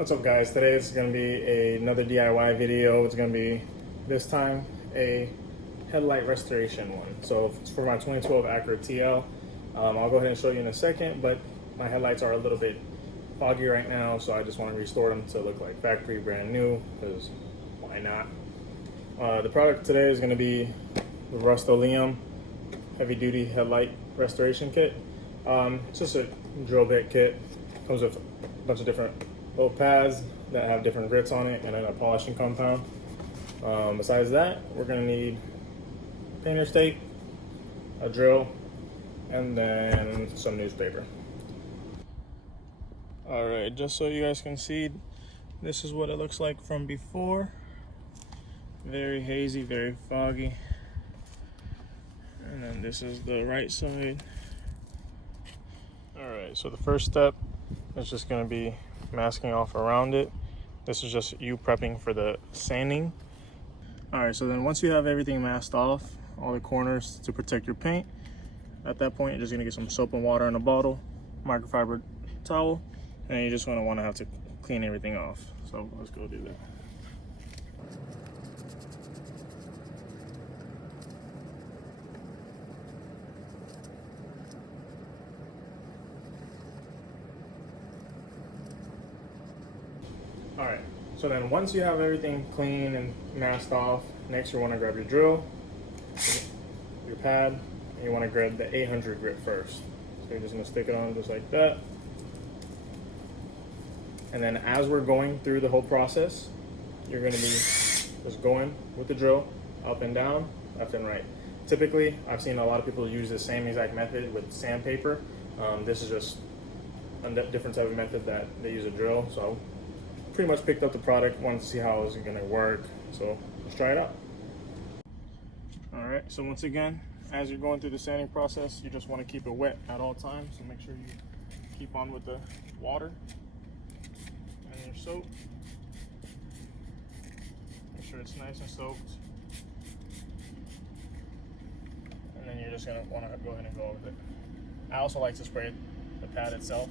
What's up, guys? Today is going to be another DIY video. It's going to be, this time, a headlight restoration one. So it's for my 2012 Acura TL. I'll go ahead and show you in a second, but my headlights are a little bit foggy right now, so I just want to restore them to look like factory brand new, because why not? The product today is going to be the Rust-Oleum heavy duty headlight restoration kit. It's just a drill bit kit. Comes with a bunch of different little pads that have different grits on it and then a polishing compound. Besides that, we're going to need painter's tape, a drill, and then some newspaper. Alright, just so you guys can see, this is what it looks like from before. Very hazy, very foggy. And then this is the right side. Alright, so the first step is just going to be masking off around it. This is just you prepping for the sanding. Alright, so then once you have everything masked off, all the corners to protect your paint, at that point you're just going to get some soap and water in a bottle, microfiber towel, and you just want to have to clean everything off. So let's go do that. Alright, so then once you have everything clean and masked off, next you want to grab your drill, your pad, and you want to grab the 800 grit first. So you're just going to stick it on just like that. And then as we're going through the whole process, you're going to be just going with the drill up and down, left and right. Typically, I've seen a lot of people use the same exact method with sandpaper. This is just a different type of method that they use a drill. So pretty much picked up the product, wanted to see how it's going to work, so let's try it out. Alright, so once again, as you're going through the sanding process, you just want to keep it wet at all times, so make sure you keep on with the water and your soap. Make sure it's nice and soaked, and then you're just going to want to go ahead and go with it. I also like to spray the pad itself.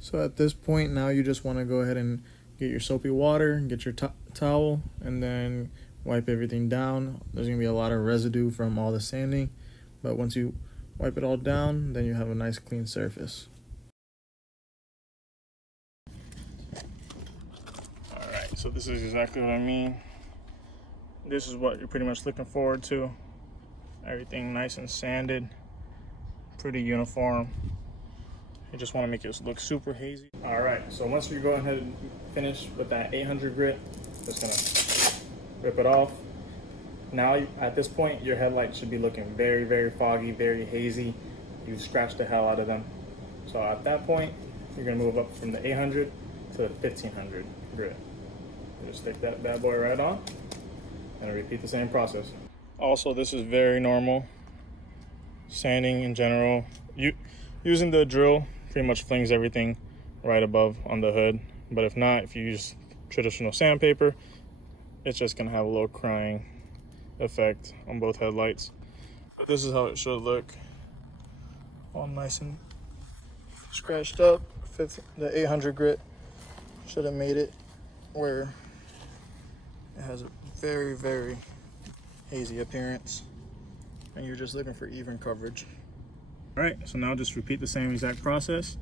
So at this point now you just want to go ahead and get your soapy water, get your towel, and then wipe everything down. There's going to be a lot of residue from all the sanding, but once you wipe it all down, then you have a nice clean surface. Alright, so this is exactly what I mean. This is what you're pretty much looking forward to. Everything nice and sanded, pretty uniform. You just want to make it look super hazy. All right, so once you go ahead and finish with that 800 grit, just gonna rip it off. Now, at this point, your headlight should be looking very, very foggy, very hazy. You've scratched the hell out of them. So at that point, you're gonna move up from the 800 to the 1500 grit. Just stick that bad boy right on, and repeat the same process. Also, this is very normal. Sanding in general, using the drill pretty much flings everything right above on the hood, but if not, if you use traditional sandpaper, it's just gonna have a little crying effect on both headlights. But this is how it should look, all nice and scratched up. The 800 grit should have made it where it has a very, very hazy appearance, and you're just looking for even coverage. All right, so now just repeat the same exact process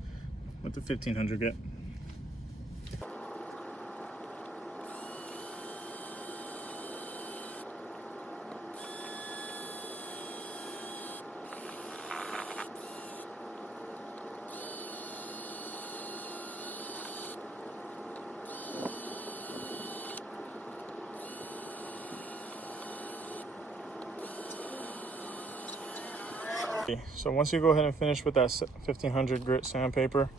with the 1500 grit. So once you go ahead and finish with that 1500 grit sandpaper,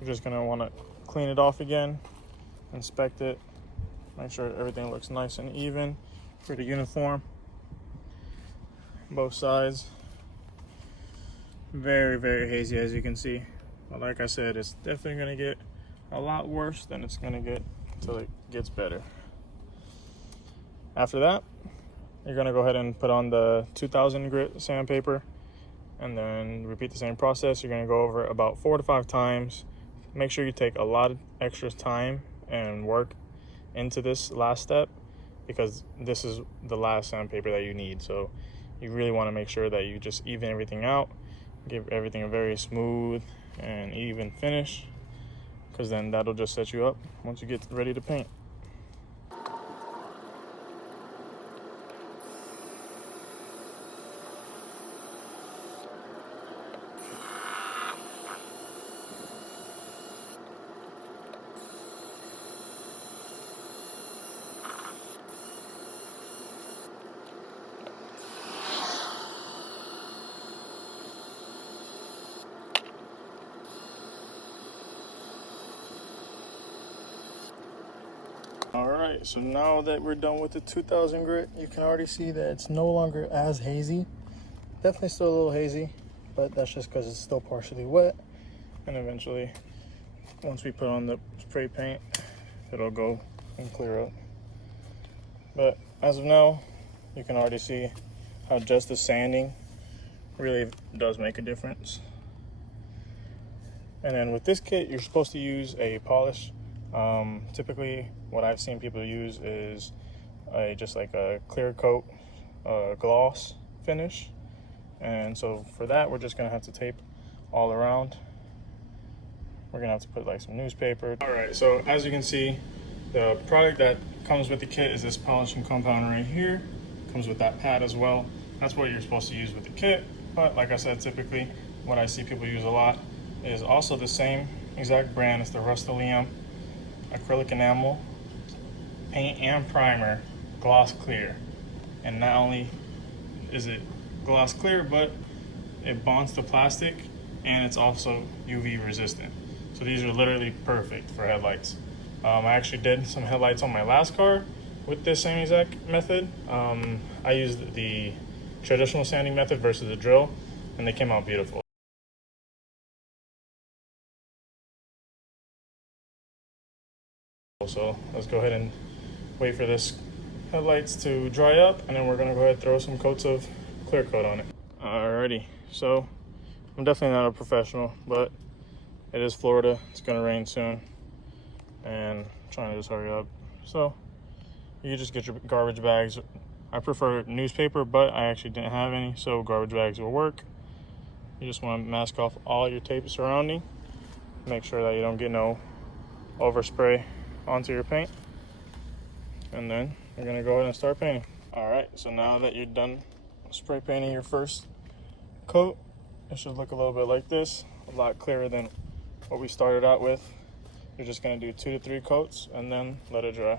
you're just gonna want to clean it off again, inspect it, make sure everything looks nice and even, pretty uniform, both sides. Very, very hazy, as you can see. But like I said, it's definitely gonna get a lot worse than it's gonna get until it gets better. After that, you're gonna go ahead and put on the 2000 grit sandpaper, and then repeat the same process. You're gonna go over about 4 to 5 times. Make sure you take a lot of extra time and work into this last step, because this is the last sandpaper that you need. So you really want to make sure that you just even everything out, give everything a very smooth and even finish, because then that'll just set you up once you get ready to paint. All right, so now that we're done with the 2000 grit, you can already see that it's no longer as hazy. Definitely still a little hazy, but that's just because it's still partially wet. And eventually, once we put on the spray paint, it'll go and clear up. But as of now, you can already see how just the sanding really does make a difference. And then with this kit, you're supposed to use a polish. Typically, what I've seen people use is just like a clear coat gloss finish. And so for that, we're just gonna have to tape all around. We're gonna have to put like some newspaper. All right, so as you can see, the product that comes with the kit is this polishing compound right here. Comes with that pad as well. That's what you're supposed to use with the kit. But like I said, typically what I see people use a lot is also the same exact brand. It's the Rust-Oleum acrylic enamel paint and primer gloss clear. And not only is it gloss clear, but it bonds to plastic, and it's also UV resistant. So these are literally perfect for headlights. I actually did some headlights on my last car with this same exact method. I used the traditional sanding method versus the drill, and they came out beautiful. So let's go ahead and wait for this headlights to dry up, and then we're gonna go ahead and throw some coats of clear coat on it. Alrighty, so I'm definitely not a professional, but it is Florida. It's gonna rain soon, and I'm trying to just hurry up. So you just get your garbage bags. I prefer newspaper, but I actually didn't have any, so garbage bags will work. You just want to mask off all your tape surrounding. Make sure that you don't get no overspray onto your paint. And then you're gonna go ahead and start painting. All right, so now that you're done spray painting your first coat, it should look a little bit like this, a lot clearer than what we started out with. You're just gonna do 2 to 3 coats and then let it dry.